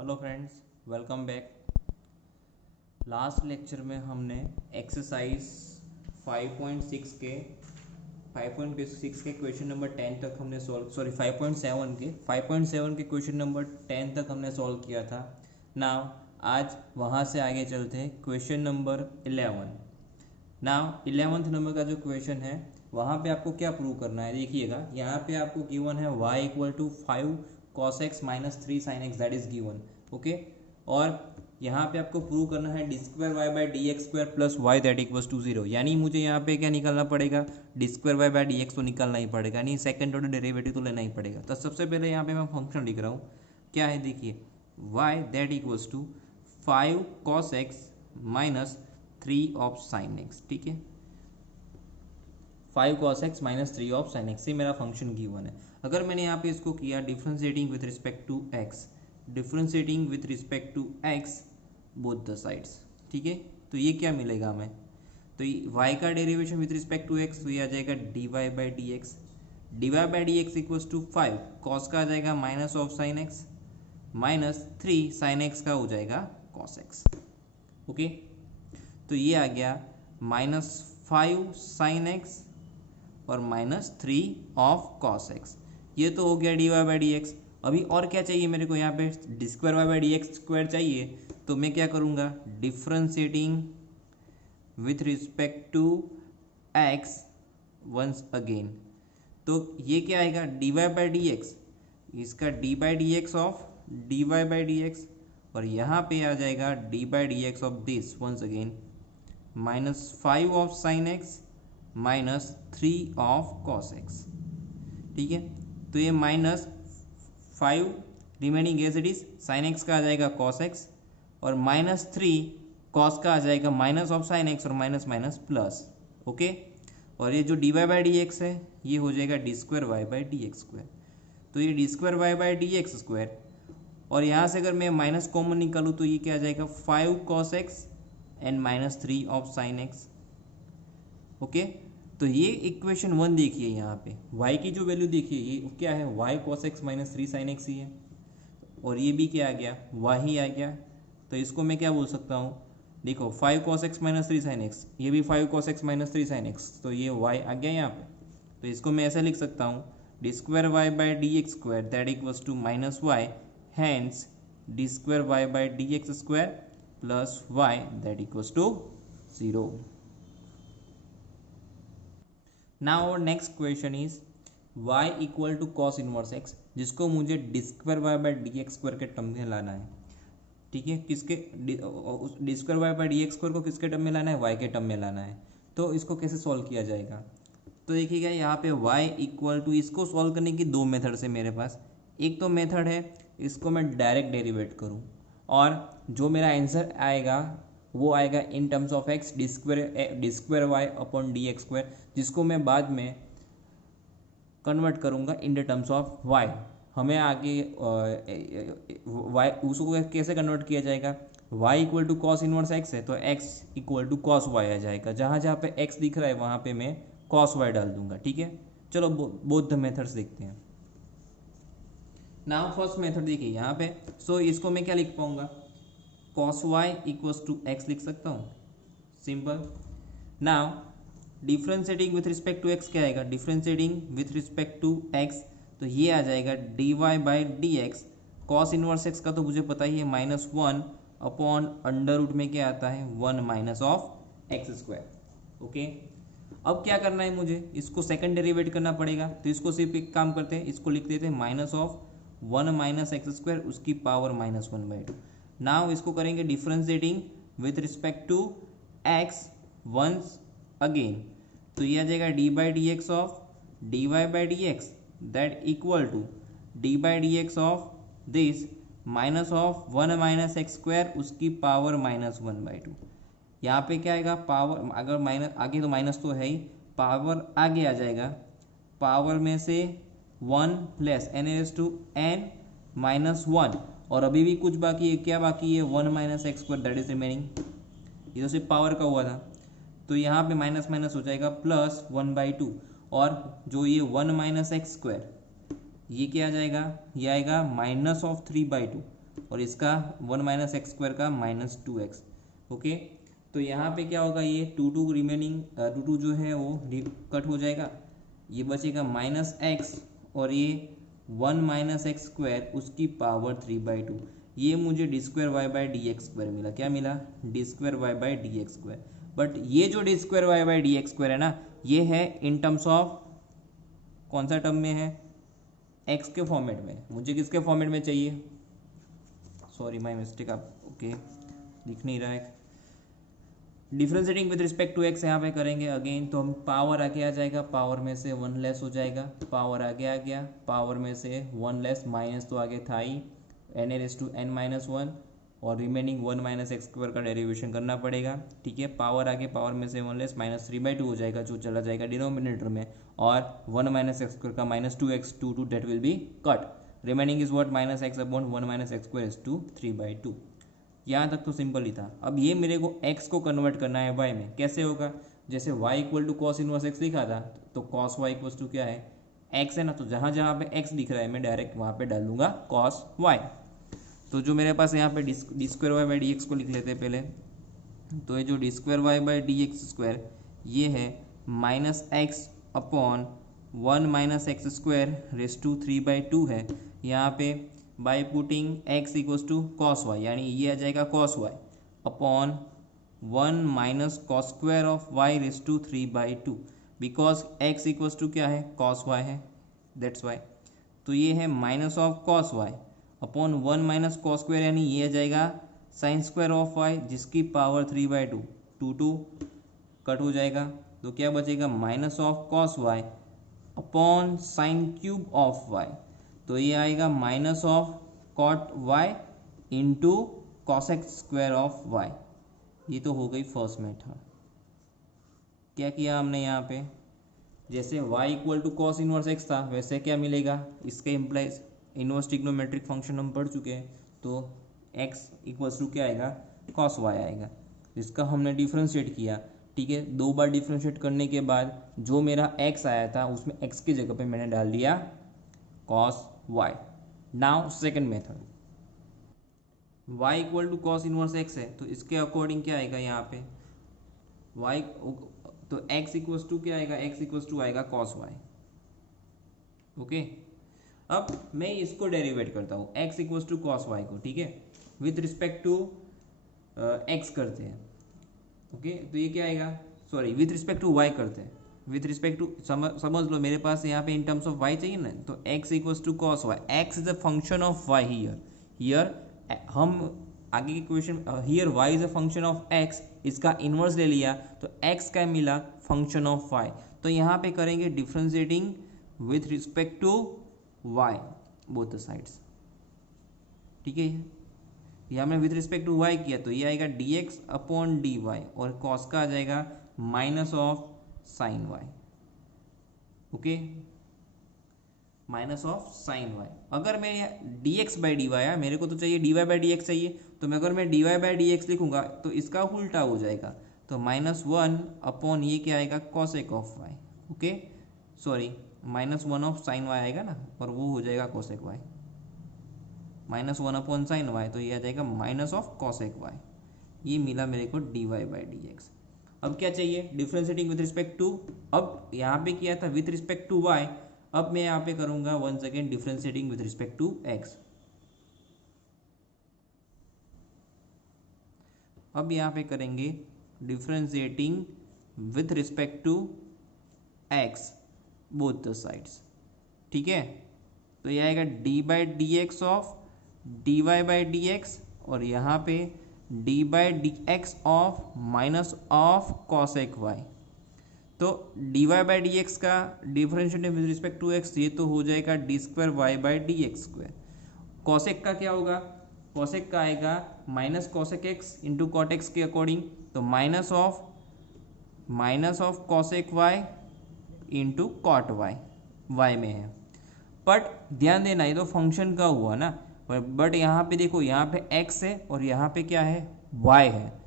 Hello friends, welcome back. Last lecture में हमने exercise 5.6 के 5.6 के क्वेश्चन नंबर 10 तक हमने सॉल्व 5.7 के क्वेश्चन नंबर 10 तक हमने सॉल्व किया था। नाउ आज वहाँ से आगे चलते हैं question number 11। Now 11th number का जो क्वेश्चन है वहाँ पे आपको क्या प्रूव करना है, देखिएगा। यहाँ पे आपको गिवन है y equal to 5 cos x minus 3 sin x, that is given. Okay, और यहाँ पे आपको प्रूव करना है d square y by d x square plus y that equals to 0। यानी मुझे यहाँ पे क्या निकालना पड़ेगा, d square y by d x तो निकालना ही पड़ेगा, यानी सेकंड ऑर्डर डेरिवेटिव तो लेना ही पड़ेगा। तो सबसे पहले यहाँ पे मैं फंक्शन लिख रहा हूँ, क्या है देखिए, y that equals to 5 cos x minus 3 of sine x. ठीक है, 5 cos x minus 3 of sine x, ये मेरा फंक्शन गिवन है। अगर मैंने यहाँ पे इसको किया differentiating with respect to x, differentiating with respect to x both the sides, ठीक है, तो ये क्या मिलेगा हमें, तो y का derivation with respect to x, तो ये आ जाएगा d y by d x. D y by d x equals to 5 cos का आ जाएगा minus of sine x minus 3 sine x का हो जाएगा कॉस एक्स। ओके, तो ये आ गया माइनस 5 साइन एक्स और माइनस 3 ऑफ कॉस एक्स। ये तो हो गया d y by d x. अभी और क्या चाहिए मेरे को, यहाँ पे d square y by d x square चाहिए, तो मैं क्या करूँगा, differentiating with respect to x once again. तो ये क्या आएगा, d y by d x, इसका d by d x of d y by d x, और यहाँ पे आ जाएगा d by d x of this once again minus 5 of sine x minus 3 of cos x. ठीक है, तो ये minus 5 remaining as it is, sine x का आ जाएगा कॉस एक्स, और माइनस 3 कॉस का आ जाएगा माइनस ऑफ साइन एक्स, और माइनस माइनस प्लस। ओके, और ये जो d y by d x है ये हो जाएगा d square y by d x square. तो ये d square y by d x square, और यहाँ से अगर मैं माइनस कॉमन निकालूँ तो ये क्या आ जाएगा, 5 cos x and minus 3 of sine x. Okay, तो ये इक्वेशन 1 देखिए, यहाँ पे y की जो वैल्यू देखिए, ये क्या है, y cos x minus 3 sin x ही है, और ये भी क्या आ गया, y ही आ गया। तो इसको मैं क्या बोल सकता हूँ, देखो 5 cos x minus 3 sin x, ये भी 5 cos x minus 3 sin x, तो ये y आ गया यहाँ पे। तो इसको मैं ऐसा लिख सकता हूँ, d square y by d x square that equals to minus y, hence d square y by d x square plus y that equals to 0। Now our next question is y equal to cos inverse x, जिसको मुझे d square y by d x square के term में लाना है। ठीक है, किसके, d square y by d x square को किसके टर्म में लाना है, y के टर्म में लाना है। तो इसको कैसे सॉल्व किया जाएगा, तो देखिएगा यहाँ पे y इक्वल टू, इसको सॉल्व करने की दो मेथड है मेरे पास। एक तो मेथड है इसको मैं डायरेक्ट डेरिवेट करूँ, और जो मेरा आंसर आएगा वो आएगा in terms of x, d square y upon d x square, जिसको मैं बाद में कन्वर्ट करूँगा in the terms of y. हमें आगे वाई उसको कैसे कन्वर्ट किया जाएगा, y equal to cos inverse x है तो x equal to cos y आ जाएगा। जहाँ जहाँ पे एक्स दिख रहा है वहाँ पे मैं कॉस वाई डाल दूंगा। ठीक है, चलो बोथ द मेथड्स देखते हैं। नाउ फर्स्ट मेथड देखिए यहाँ पे, सो इसको मैं क्या लिख पाऊंगा, cos y equals to x लिख सकता हूँ, simple. Now differentiating with respect to x क्या आएगा, differentiating with respect to x, तो ये आ जाएगा d y by d x, cos inverse x का तो मुझे पता ही है माइनस 1 अपॉन अंडर रूट में क्या आता है 1 minus of x square. Okay, अब क्या करना है मुझे, इसको सेकंड डेरिवेट करना पड़ेगा, तो इसको सिर्फ एक काम करते हैं, इसको लिख देते हैं minus of 1 minus x square उसकी पावर माइनस 1/2। नाउ इसको करेंगे differentiating with respect to x once again, तो ये आ जाएगा d by d x of d y by d x that equal to d by d x of this minus of 1 minus x square उसकी power minus 1/2। यहाँ पे क्या आएगा, power अगर माइनस आगे तो माइनस तो है ही, पावर आगे आ जाएगा, पावर में से 1 plus n s to n minus 1, और अभी भी कुछ बाकी है, क्या बाकी है, 1 minus x square that is remaining. ये तो सिर्फ पावर का हुआ था, तो यहाँ पे माइनस माइनस हो जाएगा प्लस 1/2, और जो ये 1 माइनस एक्स स्क्वायर ये क्या आ जाएगा, ये आएगा माइनस ऑफ 3/2, और इसका 1 माइनस एक्स स्क्वायर का -2x। ओके, तो यहाँ पे क्या होगा, ये 2 रिमेनिंग 2 जो है वो कट हो जाएगा, ये बचेगा -x और ये 1 माइनस एक्स स्क्वायर उसकी पावर 3/2। ये मुझे d2y/dx² मिला। क्या मिला? d2y/dx²। बट ये जो d2y/dx² है ना, ये है इन टर्म्स ऑफ कौन सा टर्म में है? x के फॉर्मेट में। मुझे किसके फॉर्मेट में चाहिए? सॉरी माय मिस्टेक, आप ओके दिख नहीं रहा है। Differentiating with respect to x यहाँ पे करेंगे अगेन, तो हम पावर आगे आ जाएगा, पावर में से 1 लेस हो जाएगा, पावर आगे आ गया, पावर में से 1 लेस, माइनस तो आगे था ही, n(n-1) और रिमेनिंग 1 माइनस एक्स स्क्वायर का डेरिवेशन करना पड़ेगा। ठीक है, पावर आगे, पावर में से 1 लेस -3/2 हो जाएगा, जो चला जाएगा डिनोमिनेटर में, और 1 माइनस एक्स स्क्वायर का -2x 2 that will B cut. Remaining is what? -x/1 minus x square is 3/2। यहाँ तक तो सिंपल ही था। अब ये मेरे को x को कन्वर्ट करना है y में। कैसे होगा? जैसे y equal to cos inverse x लिखा था, तो कॉस y इक्वल टू क्या है? x है ना, तो जहाँ जहाँ पे x दिख रहा है मैं डायरेक्ट वहाँ पे डाल दूंगा कॉस y। तो जो मेरे पास यहाँ पे d2y/dx को लिख लेते हैं पहले, तो ये जो d2y/dx² ये है -x/1 minus x square raise to 3/2 है। यहाँ पे by putting x equals to cos y, यानी ये आ जाएगा cos y upon 1 minus cos square of y raise to 3/2, because x equals to क्या है? कॉस वाई है, दैट्स वाई। तो ये है minus of cos y upon 1 minus cos square, यानी ये आ जाएगा साइन स्क्वायर ऑफ y जिसकी पावर 3/2, 2 कट हो जाएगा, तो क्या बचेगा? Minus of cos y upon sine cube of y, तो ये आएगा minus of cot y into cosec square of y। ये तो हो गई फर्स्ट मेथड। क्या किया हमने यहाँ पे? जैसे y equal to cos inverse x था, वैसे क्या मिलेगा? इसके इम्प्लाइज इनवर्स ट्रिग्नोमेट्रिक फंक्शन हम पढ़ चुके हैं, तो x इक्वल्स टू क्या आएगा? कॉस y आएगा, जिसका हमने डिफ्रेंशिएट किया। ठीक है, 2 बार डिफ्रेंशिएट करने के बाद जो मेरा x आया था उसमें x की जगह पे मैंने डाल दिया cos y। Now second method, y equal to cos inverse x है, तो इसके अकॉर्डिंग क्या आएगा यहाँ पे? y तो x इक्वल्स टू क्या आएगा? x इक्वल्स टू आएगा कॉस y। ओके, अब मैं इसको डेरिवेट करता हूँ x equals to cos y को। ठीक है, विथ रिस्पेक्ट टू x करते हैं। ओके, तो ये क्या आएगा? Sorry, with respect to y करते हैं। विथ रिस्पेक्ट टू समझ लो, मेरे पास यहाँ पे इन टर्म्स ऑफ y चाहिए ना, तो x equals to cos y, x is a function of y here हम आगे के question, here y is a function of x, इसका इनवर्स ले लिया तो x का मिला फंक्शन ऑफ y। तो यहाँ पे करेंगे differentiating with respect to y both the sides. ठीक है, यहाँ हमने विथ रिस्पेक्ट टू y किया, तो ये आएगा dx अपॉन dy और कॉस का आ जाएगा minus of sign y। Okay, minus of sign y। अगर मैं dx/dy है, मेरे को तो चाहिए dy/dx चाहिए, तो मैं अगर मैं dy/dx लिखूंगा तो इसका उल्टा हो जाएगा, तो -1 अपॉन ये क्या आएगा? Cosec of y। Okay, sorry, -1 of sine y आएगा ना, और वो हो जाएगा cosec y। -1 upon sine y, तो ये आ जाएगा माइनस ऑफ कॉसेक y। ये मिला मेरे को dy/dx। अब क्या चाहिए? डिफ्रेंशिएटिंग विथ रिस्पेक्ट टू, अब यहाँ पे किया था विथ रिस्पेक्ट टू y, अब मैं यहाँ पे करूंगा once again differentiating with respect to x। अब यहाँ पे करेंगे differentiating with respect to x both the sides. ठीक है, तो ये आएगा d/dx ऑफ dy/dx और यहाँ पे d/dx of minus of cosec y। तो dy/dx का differentiate with respect to x, ये तो हो जाएगा d2y/dx²। कॉसेक का क्या होगा? कॉसेक का आएगा minus cosec x into cot x के अकॉर्डिंग, तो minus of cosec y into cot y, y में है। बट ध्यान देना, ये तो फंक्शन का हुआ ना, बट यहाँ पे देखो, यहाँ पे x है और यहाँ पे क्या है? y है।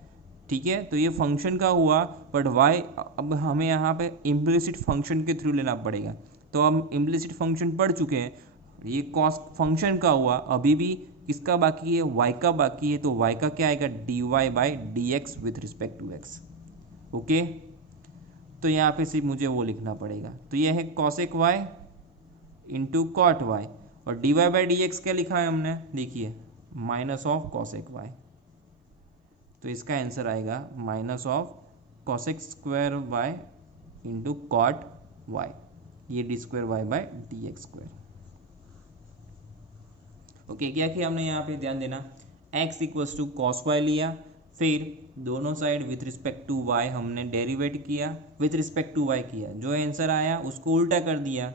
ठीक है, तो ये फंक्शन का हुआ, बट y अब हमें यहाँ पे इम्प्लिसिट फंक्शन के थ्रू लेना पड़ेगा। तो हम इम्प्लिसिट फंक्शन पढ़ चुके हैं, ये कॉस फंक्शन का हुआ, अभी भी किसका बाकी है, वाई का बाकी है, तो वाई का क्या आएगा, d y by d x with respect to x. Okay, तो यहाँ पे सिर्फ मुझे वो लिखना पड़ेगा, तो ये है cosec y into cot y, और d y by d x क्या लिखा है हमने, देखिए माइनस ऑफ कॉसेक वाई, तो इसका आंसर आएगा minus of cosec square y into cot y, ये d square y by d x square. Okay, क्या किया हमने यहाँ पे, ध्यान देना, x equals to cos y लिया, फिर दोनों side with respect to y हमने डेरिवेट किया, विथ रिस्पेक्ट टू y किया, जो आंसर आया उसको उल्टा कर दिया,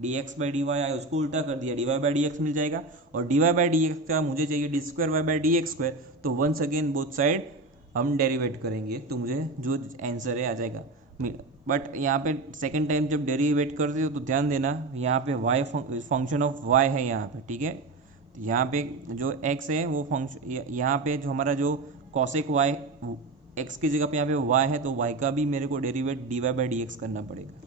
dx बाई डी वाई आया उसको उल्टा कर दिया, d y by d x मिल जाएगा, और d y by d x का मुझे चाहिए d square y by d x square, तो वंस अगेन बोथ साइड हम डेरिवेट करेंगे, तो मुझे जो आंसर है आ जाएगा। बट यहाँ पे सेकेंड टाइम जब डेरिवेट करते हो तो ध्यान देना, यहाँ पे y फंक्शन ऑफ y है यहाँ पे, ठीक है, यहाँ पे जो x है वो फंक्शन, यहाँ पे जो हमारा जो कॉसेक y x की जगह पे यहाँ पे y है, तो y का भी मेरे को derivate d y by d x करना पड़ेगा।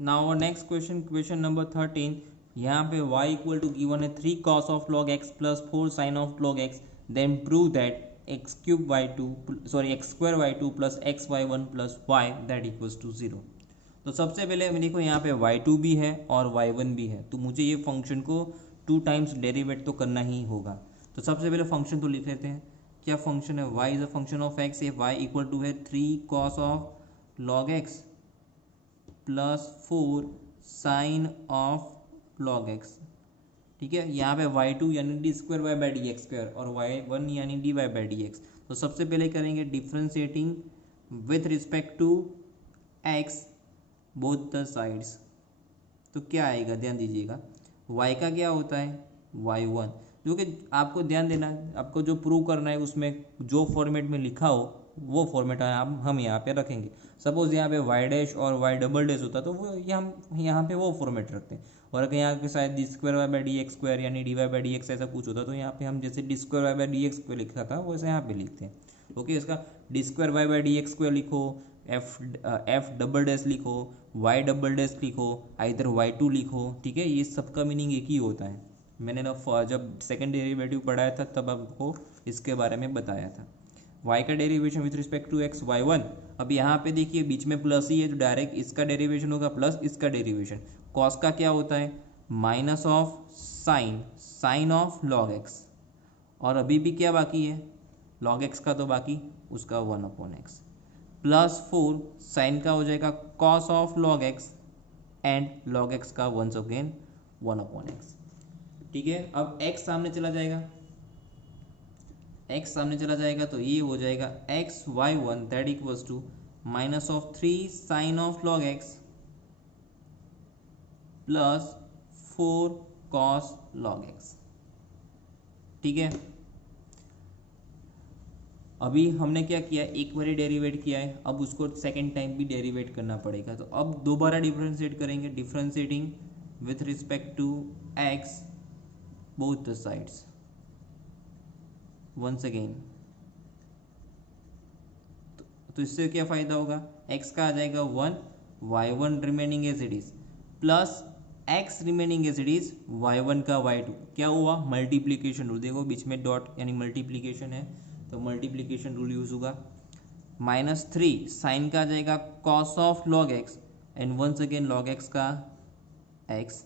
Now next question, question number 13, यहाँ पे y इक्वल टू गिवन है 3 cos of log x plus 4 sine of log x, then prove that x cube y two sorry x square y two plus x y one plus y that equals to 0। तो सबसे पहले देखो यहाँ पे y2 भी है और y1 भी है, तो मुझे ये फंक्शन को 2 टाइम्स डेरिवेट तो करना ही होगा। तो सबसे पहले फंक्शन तो लिख लेते हैं, क्या फंक्शन है, y is a function of x, ये y इक्वल टू है 3 cos of log x plus 4 sine of log x, ठीक है। यहाँ पे y2 यानी d square y by d x square और y1 यानी d y by d x. तो सबसे पहले करेंगे differentiating with respect to x both the sides, तो क्या आएगा, ध्यान दीजिएगा, y का क्या होता है y1, जो कि आपको ध्यान देना, आपको जो प्रूव करना है उसमें जो फॉर्मेट में लिखा हो वो फॉर्मेट हम यहाँ पे रखेंगे। सपोज यहाँ पे y डैश और y डबल डैश होता तो वो हम यहाँ पे वो फॉर्मेट रखते हैं, और अगर यहाँ पे शायद d square y by d x square यानी d y by d x ऐसा कुछ होता तो यहाँ पे हम जैसे d square y by d x square लिखा था वैसे यहाँ पे लिखते हैं। ओके, इसका d square y by d x square लिखो, एफ डबल डैश लिखो, वाई डबल डैश लिखो, आइदर y2 लिखो, ठीक है, ये सबका मीनिंग एक ही होता है। मैंने ना जब सेकेंड डेरिवेटिव पढ़ाया था तब आपको इसके बारे में बताया था। y का derivation with respect to x y1, अब यहाँ पे देखिए बीच में प्लस ही है, जो डायरेक्ट इसका डेरिवेशन होगा प्लस इसका डेरिवेशन। कॉस का क्या होता है minus of sign of log x, और अभी भी क्या बाकी है लॉग x का, तो बाकी उसका 1/x प्लस 4 साइन का हो जाएगा cos of log x and log x का वंस अगेन 1/x, ठीक है। अब x सामने चला जाएगा, x सामने चला जाएगा तो ये हो जाएगा x y one that equals to minus of 3 sine of log x plus 4 cos log x, ठीक है। अभी हमने क्या किया, एक बार डेरिवेट किया है, अब उसको सेकेंड टाइम भी डेरिवेट करना पड़ेगा, तो अब दोबारा डिफ्रेंशिएट करेंगे, differentiating with respect to x both the sides once again. तो इससे क्या फायदा होगा, x का आ जाएगा 1, y1 remaining as it is plus x remaining as it is y1 का y2, क्या हुआ मल्टीप्लीकेशन रूल, देखो बीच में डॉट यानी मल्टीप्लीकेशन है तो मल्टीप्लीकेशन रूल यूज होगा। -3 साइन का आ जाएगा cos of log x and once again log x का x,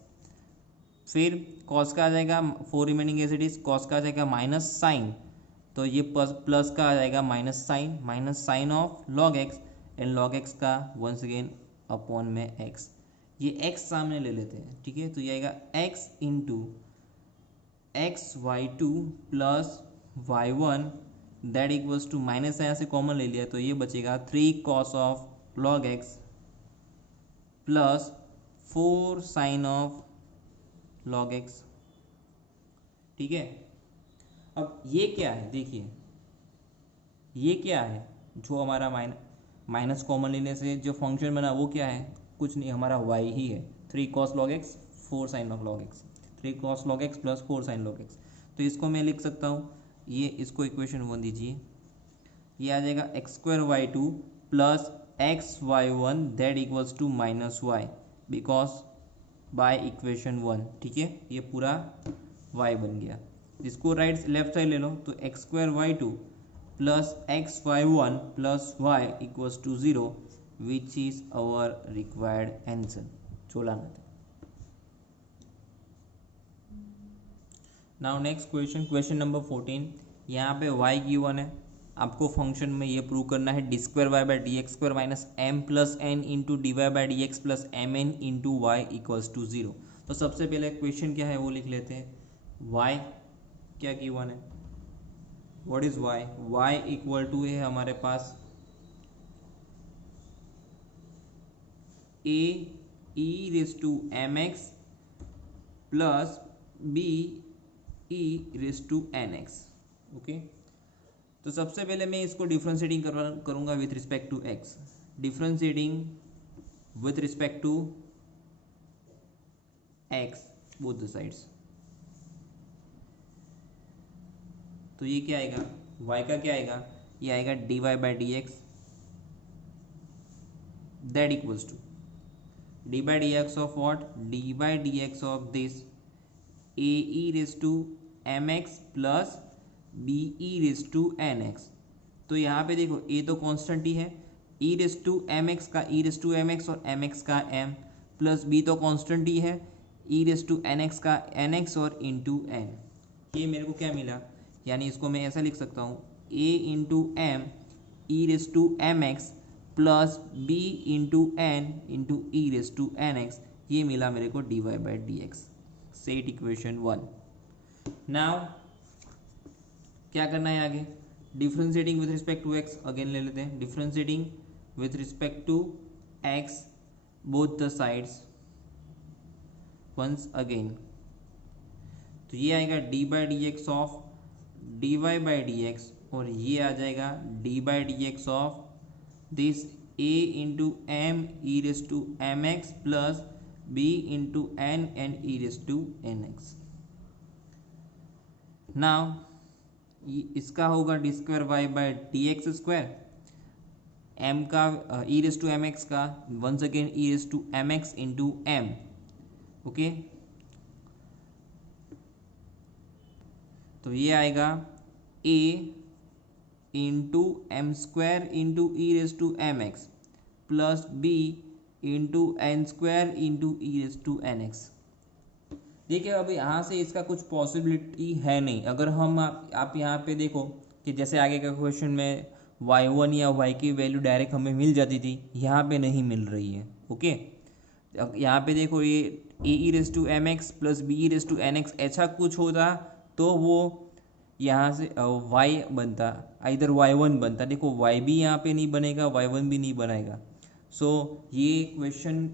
फिर कॉस का आ जाएगा 4 remaining as it is, cos का आ जाएगा माइनस साइन, तो ये प्लस का आ जाएगा minus sine of log x and log x का वंस अगेन अपॉन में x, ये x सामने ले लेते हैं, ठीक है। तो ये आएगा x into x y two plus y one that equals to minus यहाँ से कॉमन ले लिया तो ये बचेगा 3 cos of log x plus 4 sine of log x, ठीक है। अब ये क्या है, देखिए ये क्या है, जो हमारा माइनस कॉमन लेने से जो फंक्शन बना वो क्या है, कुछ नहीं, हमारा y ही है, 3 cos log x 4 sine of log x, 3 cos log x plus 4 sine log x। तो इसको मैं लिख सकता हूँ, ये इसको इक्वेशन 1 दीजिए, ये आ जाएगा x square y two plus x y one that equals to minus y, because by equation 1, ठीक है। ये पूरा y बन गया। इसको राइट लेफ्ट साइड ले लो तो x square y two plus x y one plus y equals to 0 which is our required answer. चोलाना था। Now next question, question number 14। यहाँ पे y गिवन है, आपको फंक्शन में ये प्रूव करना है d square y by d x square minus m plus n into d y by d x plus m n into y equals to 0। तो सबसे पहले क्वेश्चन क्या है वो लिख लेते हैं। y क्या गिवन है, what is y? y equal to है हमारे पास a e raise to m x plus b e raise to n x. Okay, तो सबसे पहले मैं इसको डिफ्रेंशिएटिंग करूंगा with respect to x। Differentiating with respect to x both the sides. तो ये क्या आएगा, y का क्या आएगा, ये आएगा d y by d x that equals to d by d x of what, d by d x of this a e raise to m x plus b e raise to n x. तो यहाँ पे देखो a तो constant ही है, e raise to m x का e raise to m x और m x का एम, प्लस बी तो कांस्टेंट ही है, e raise to n x का एन एक्स और इंटू एन। ये मेरे को क्या मिला, यानी इसको मैं ऐसा लिख सकता हूँ a into m e raise to m x plus b into n into e raise to n x. ये मिला मेरे को d y by d x. Set equation 1। Now क्या करना है आगे, differentiating with respect to x again ले लेते हैं। Differentiating with respect to x both the sides once again. तो ये आएगा d by d x of d y by d x और ये आ जाएगा d by d x of this a into m e raise to m x plus b into n n e raise to n x. Now इसका होगा d square y by d x square, m का e raise to m x का once again e raise to m x into m. Okay, तो ये आएगा a into m square into e raise to m x plus b into n square into e raise to n x. देखिए अब यहाँ से इसका कुछ possibility है नहीं। अगर हम आप यहाँ पे देखो कि जैसे आगे का क्वेश्चन में y1 या y की वैल्यू डायरेक्ट हमें मिल जाती थी, यहाँ पे नहीं मिल रही है। ओके, यहाँ पे देखो ये a e raise to m x plus b e raise to n x ऐसा कुछ होता तो वो यहाँ से y बनता, इधर y1 बनता। देखो y भी यहाँ पे नहीं बनेगा, y1 भी नहीं बनाएगा। सो ये क्वेश्चन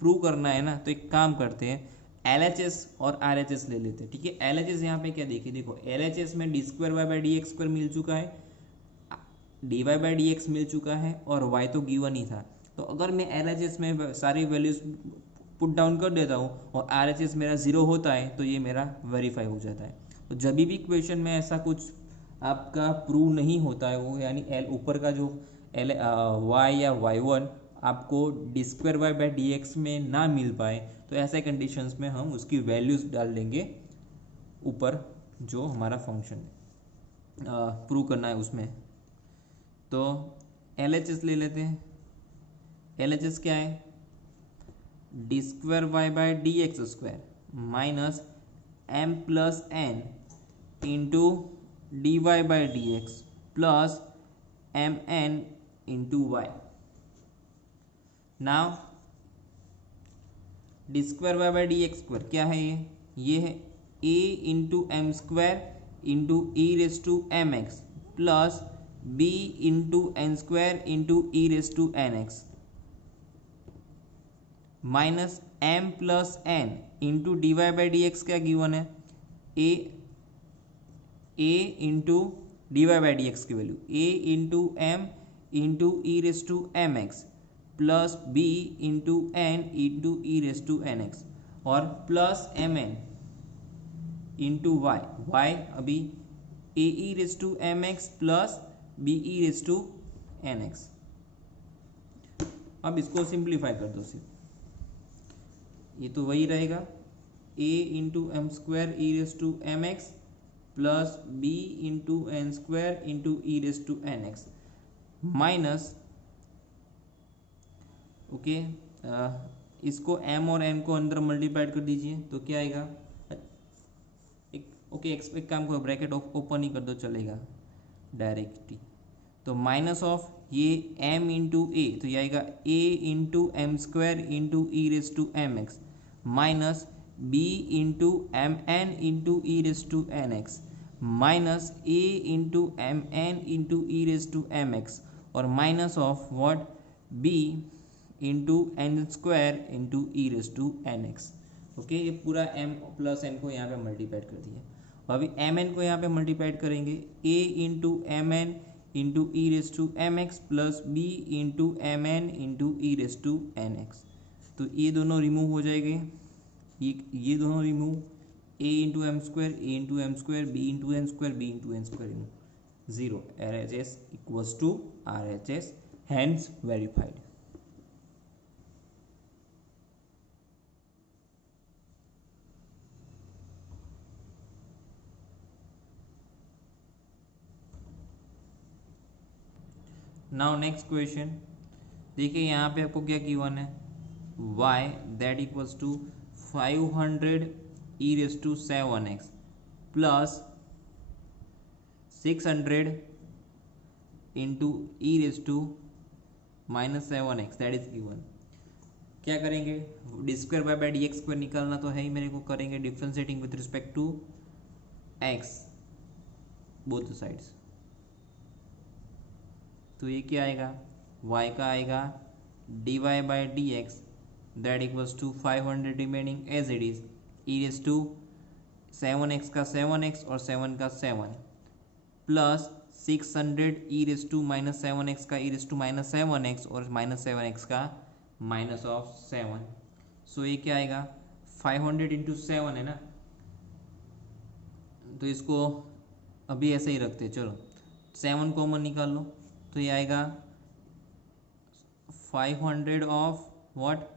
प्रूव करना है ना, तो एक काम करते हैं LHS और RHS ले लेते हैं। ठीक है, LHS यहाँ पे क्या देखिए, देखो LHS में d square y by d x square मिल चुका है, d y by d x मिल चुका है और y तो गिवन ही था। तो अगर मैं LHS में सारी वैल्यूज पुट डाउन कर देता हूँ और RHS मेरा 0 होता है तो ये मेरा वेरीफाई हो जाता है। तो जब भी क्वेश्चन में ऐसा कुछ आपका प्रूव नहीं होता है वो, यानी ऊपर का जो y या y1 आपको d square y by d x में ना मिल पाए, तो ऐसे कंडीशंस में हम उसकी वैल्यूज डाल देंगे ऊपर जो हमारा फंक्शन प्रूव करना है उसमें। तो LHS ले लेते हैं। LHS क्या है, d square y by d x square minus m plus n into d y by d x plus m n into y. Now d square y by d x square क्या है, ये है a into m square into e raise to m x plus b into n square into e raise to n x minus m plus n into d y by d x क्या given है, a into d y by d x की value a into m into e raise to m x plus b into n into e raise to n x और plus m n into y, y अभी a e raise to m x plus b e raise to n x. अब इसको simplify कर दो सिर्फ, ये तो वही रहेगा a into m square e raise to m x plus b into n square into e raise to n x minus okay इसको m और n को अंदर मल्टीप्लाइड कर दीजिए तो क्या आएगा एक काम करो ब्रैकेट ओपन ही कर दो चलेगा डायरेक्टली तो माइनस ऑफ ये m इंटू ए तो ये आएगा a into m square into e raise to m x minus b into m n into e raise to n x minus a into m n into e raise to m x और minus of what b into n square into e raise to n x okay. ये पूरा m plus n को यहाँ पे multiplied कर दिया। अभी M N को यहाँ पे मल्टीप्लाइड करेंगे a into m n into e raise to m x plus b into m n into e raise to n x तो ये दोनों रिमूव हो जाएंगे ये दोनों remove a into m square a into m square b into n square b into n square remove 0 RHS equals to RHS hence verified. Now next question देखिए यहाँ पे आपको क्या गिवन है y that equals to 500 e raise to 7x plus 600 into e raise to minus 7x that is given. क्या करेंगे d square by d x square निकालना तो है ही मेरे को करेंगे differentiating with respect to x both sides तो ये क्या आएगा y का आएगा dy by d x that equals to 500 remaining as it is e raise to 7x का 7x और 7 का 7 plus 600 e raise to minus 7x का e raise to minus 7x और माइनस 7x का माइनस ऑफ 7 सो ये क्या आएगा 500 into 7 है ना तो इसको अभी ऐसे ही रखते चलो 7 कॉमन निकाल लो तो ये आएगा 500 of what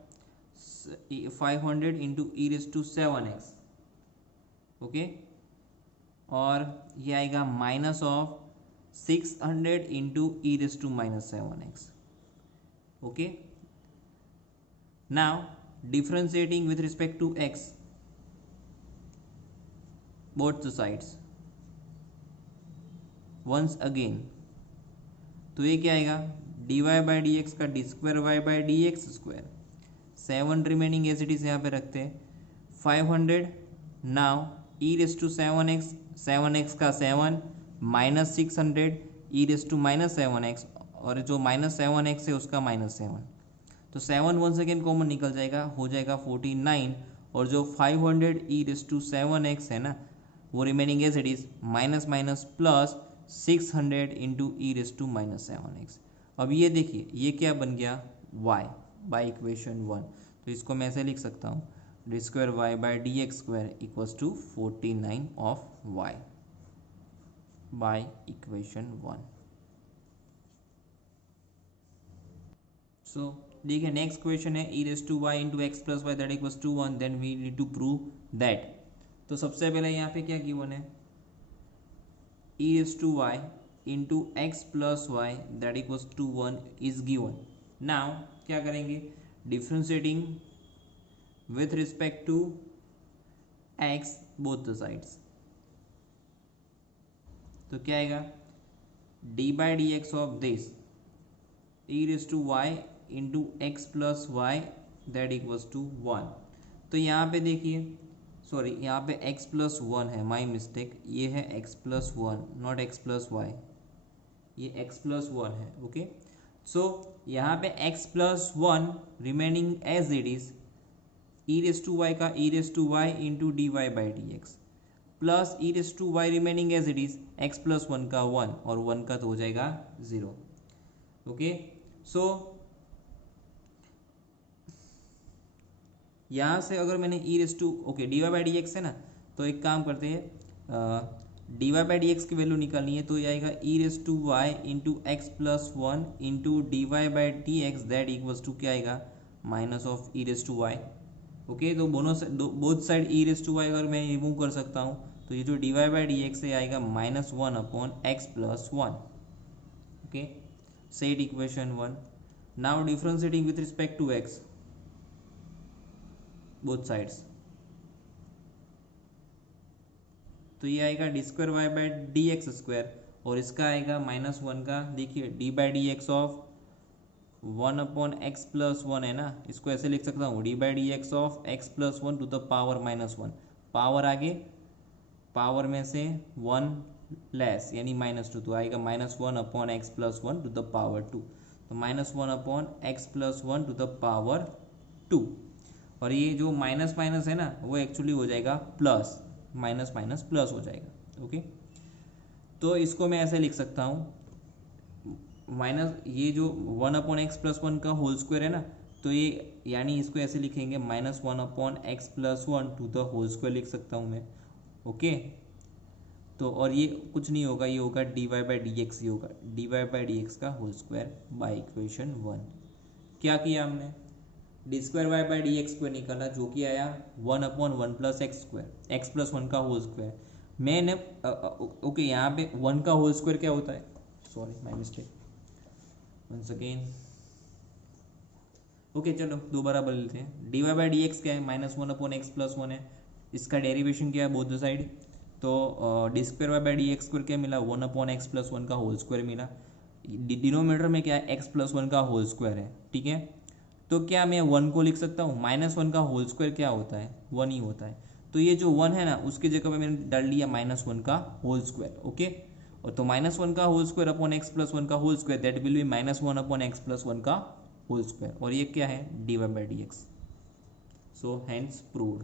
500 into e raise to 7x okay और ये आएगा minus of 600 into e raise to minus 7x okay. Now differentiating with respect to x both the sides once again तो ये क्या आएगा d y by d x का d square y by d x square 7 remaining as it is यहाँ पे रखते हैं 500 now E raise to 7x का 7 minus 600 e raise to minus 7x और जो माइनस 7x है उसका माइनस 7 तो 7 वन सेकेंड कॉमन निकल जाएगा हो जाएगा 49 और जो 500 ई रेस टू 7x है ना वो remaining as it is minus minus plus 600 into e raise to minus 7x। अब ये देखिए ये क्या बन गया y बाई इक्वेशन 1 तो इसको मैं ऐसे लिख सकता हूँ d square y by d x square equals to 49 of y by equation 1। So देखिए नेक्स्ट क्वेश्चन है e raise to y into x plus y that equals to 1 then we need to prove that. तो सबसे पहले यहाँ पे क्या given है e raised to y into x plus y that equals to 1 is given. Now क्या करेंगे differentiating with respect to x both the sides तो क्या आएगा d by dx of this e raised to y into x plus y that equals to 1। तो यहाँ पे देखिए sorry यहाँ पे x प्लस 1 है माई मिस्टेक ये है x plus 1 not x plus y ये x प्लस 1 है ओके। सो यहाँ पे x plus 1 remaining as it is e raise to y का e raise to y into d y by d x plus e raise to y remaining as it is x plus 1 का 1 और 1 का तो हो जाएगा 0 okay. So यहाँ से अगर मैंने e raise to okay d y by d x है ना तो एक काम करते हैं d y by d x की वैल्यू निकालनी है तो ये आएगा e raise to y into x plus 1 into d y by d x that equals to क्या आएगा minus of e raise to y okay, तो both side e raise to y अगर मैं रिमूव कर सकता हूँ तो ये जो d y by d x आएगा -1/x+1. Okay, set equation 1. Now differentiating with respect to x both sides, तो ये आएगा d²y/dx², और इसका आएगा -1 का, देखिए d/dx ऑफ 1/x+1 है ना, इसको ऐसे लिख सकता हूँ d/dx of x+1 to the power -1. Power आगे, पावर में से 1 लेस यानी -2, तो आएगा -1/x+1 टू द पावर 2. तो -1/x+1 टू द पावर 2, और ये जो माइनस माइनस है ना वो एक्चुअली हो जाएगा प्लस, माइनस माइनस प्लस हो जाएगा. ओके, तो इसको मैं ऐसे लिख सकता हूँ माइनस, ये जो 1/x+1 का होल स्क्वायर है ना, तो ये यानी इसको ऐसे लिखेंगे -1/x+1 to the whole square लिख सकता हूँ मैं. ओके, तो और ये कुछ नहीं होगा, ये होगा dy/dx, ही होगा dy/dx का होल स्क्वायर बाय इक्वेशन 1. क्या किया हमने, d²y/dx² निकाला जो कि आया 1/1+x², x+1 का होल स्क्वायर. मैंने ओके, यहाँ पे 1 का होल स्क्वायर क्या होता है, sorry my mistake, once again. Okay, चलो दोबारा बोल लेते हैं. dy/dx क्या है, -1/x+1 है, इसका डेरिवेशन क्या है बोथ द साइड, तो d²y/dx² क्या मिला, 1/x+1 का होल स्क्वायर मिला. डिनोमिनेटर में क्या है, x+1 का होल स्क्वायर है. ठीक है, तो क्या मैं 1 को लिख सकता हूँ, -1 का होल स्क्वायर क्या होता है, 1 ही होता है. तो ये जो 1 है ना उसकी जगह पे मैंने डाल दिया -1 का होल स्क्वायर. ओके, और तो -1 का होल स्क्वायर अपॉन x+1 का whole square, that will be -1/x+1 का होल स्क्वायर, और ये क्या है, dy/dx. So hence proved.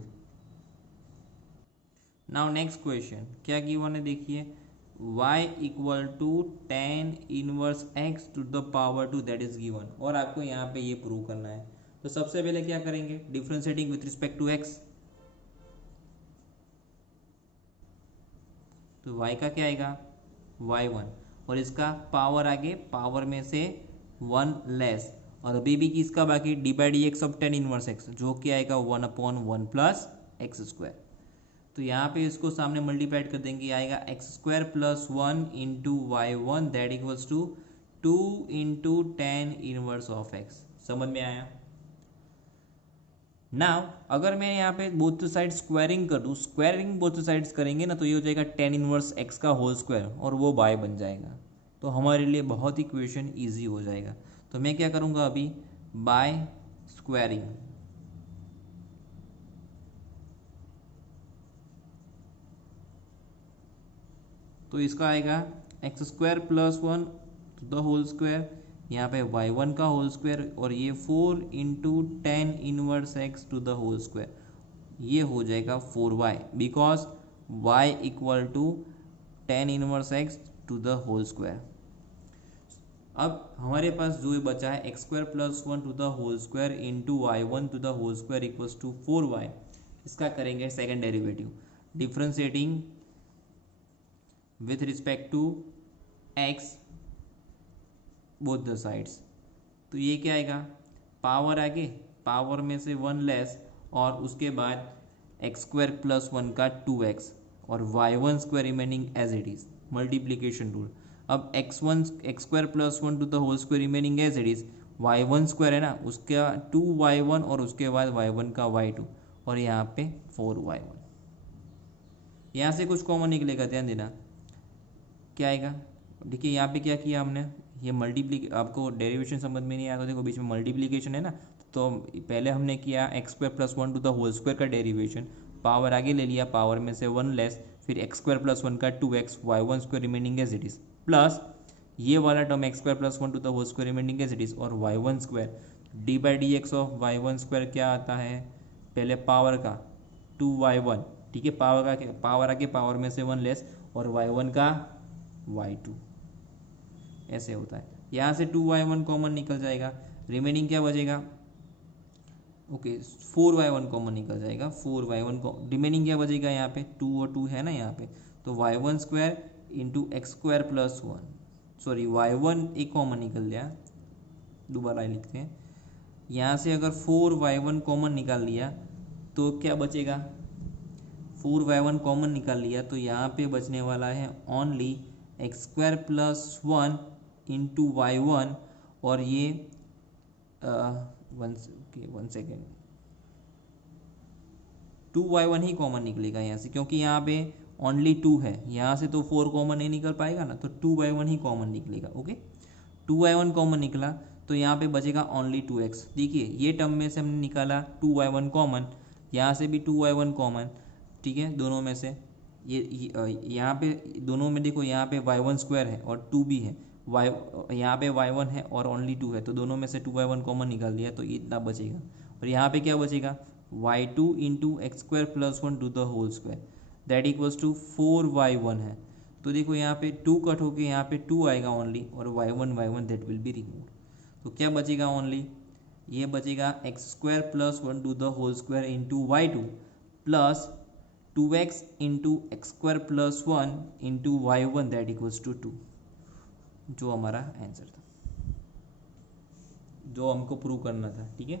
Now next question क्या गिवन है, देखिए y = tan inverse x to the power 2 that is given, और आपको यहाँ पे ये प्रूव करना है. तो सबसे पहले क्या करेंगे, differentiating with respect to x, तो y का क्या आएगा y1, और इसका पावर आगे, पावर में से 1 लेस, और अभी भी किसका बाकी, d/dx of tan inverse x जो कि आएगा 1/1+x². तो यहाँ पे इसको सामने मल्टीप्लाइड कर देंगे, आएगा x² + 1 into y1 that equals to 2 into tan inverse of x. समझ में आया. नाउ अगर मैं यहाँ पे बोथ साइड स्क्वायरिंग कर दूँ, स्क्वायरिंग बोथ साइड्स करेंगे ना, तो ये हो जाएगा tan इनवर्स x का होल स्क्वायर, और वो y बन जाएगा. तो हमारे लिए बहुत ही क्वेश्चन ईजी हो जाएगा. तो मैं क्या करूँगा अभी, बाय स्क्वायरिंग, तो इसका आएगा x² + 1 to the whole square, यहाँ पे y1 का होल स्क्वायर, और ये 4 into tan inverse x to the whole square, ये हो जाएगा 4y, because y = tan inverse x to the whole square. अब हमारे पास जो बचा है x² + 1 to the whole square into y1 to the whole square equals to 4y. इसका करेंगे second derivative, differentiating with respect to x both the sides. तो ये क्या आएगा, पावर आगे, पावर में से 1 लेस, और उसके बाद x² + 1 का 2x, और y1² remaining as it is, multiplication rule. अब x² + 1 to the whole square remaining as it is, y1² है ना उसका 2y1, और उसके बाद y1 का y2, और यहाँ पे 4y1. यहाँ से कुछ कॉमन निकलेगा, ध्यान देना क्या आएगा. देखिए यहाँ पे क्या किया हमने, ये आपको डेरिवेशन समझ में नहीं आया तो देखो बीच में मल्टीप्लिकेशन है ना, तो पहले हमने किया x² + 1 to the whole square का डेरिवेशन, पावर आगे ले लिया, पावर में से 1 लेस, फिर x² + 1 का 2x, y1² remaining as it is, plus ये वाला term x² + 1 to the whole square remaining as it is, और y1², d/dx ऑफ y1² क्या आता है, पहले पावर का 2y1, ठीक है, पावर का क्या, पावर आगे, पावर में से 1 लेस, और y1 का y2, ऐसे होता है. यहाँ से 2y1 कॉमन निकल जाएगा, रिमेनिंग क्या बचेगा, ओके 4y1 कॉमन निकल जाएगा, 4y1 को रिमेनिंग क्या बचेगा, यहाँ पे 2 और 2 है ना यहाँ पे, तो y1² into x² + 1, sorry y1 एक कॉमन निकल गया, दोबारा लिखते हैं. यहाँ से अगर 4y1 कॉमन निकाल लिया तो क्या बचेगा, 4y1 कॉमन निकाल लिया तो यहाँ पे बचने वाला है only x square plus 1 into y1, और ये वन सेकेंड 2y1 ही कॉमन निकलेगा यहाँ से, क्योंकि यहाँ पे ओनली 2 है, यहाँ से तो 4 कॉमन नहीं निकल पाएगा ना, तो 2y1 ही कॉमन निकलेगा। ओके, 2y1 कॉमन निकला तो यहाँ पे बचेगा ओनली 2x। देखिए ये टर्म में से हमने निकाला 2y1 कॉमन, यहाँ से भी 2y1 कॉमन, ठीक है, दोनों में से ये यहाँ पे दोनों में देखो, यहाँ पे y1 स्क्वायर है और 2 भी है, y यहाँ पे y1 है और ओनली 2 है, तो दोनों में से 2y1 कॉमन निकाल दिया तो ये इतना बचेगा। और यहाँ पे क्या बचेगा, y2 into x square plus 1 to the whole square that equals to 4y1 है। तो देखो यहाँ पे 2 कट होके यहाँ पे 2 आएगा ओनली, और y1 that will be remove. तो क्या बचेगा ओनली, ये बचेगा x square plus 1 to the whole square into y2 plus 2x into x square plus 1 into y1 that equals to 2, जो हमारा आंसर था, जो हमको प्रूव करना था। ठीक है।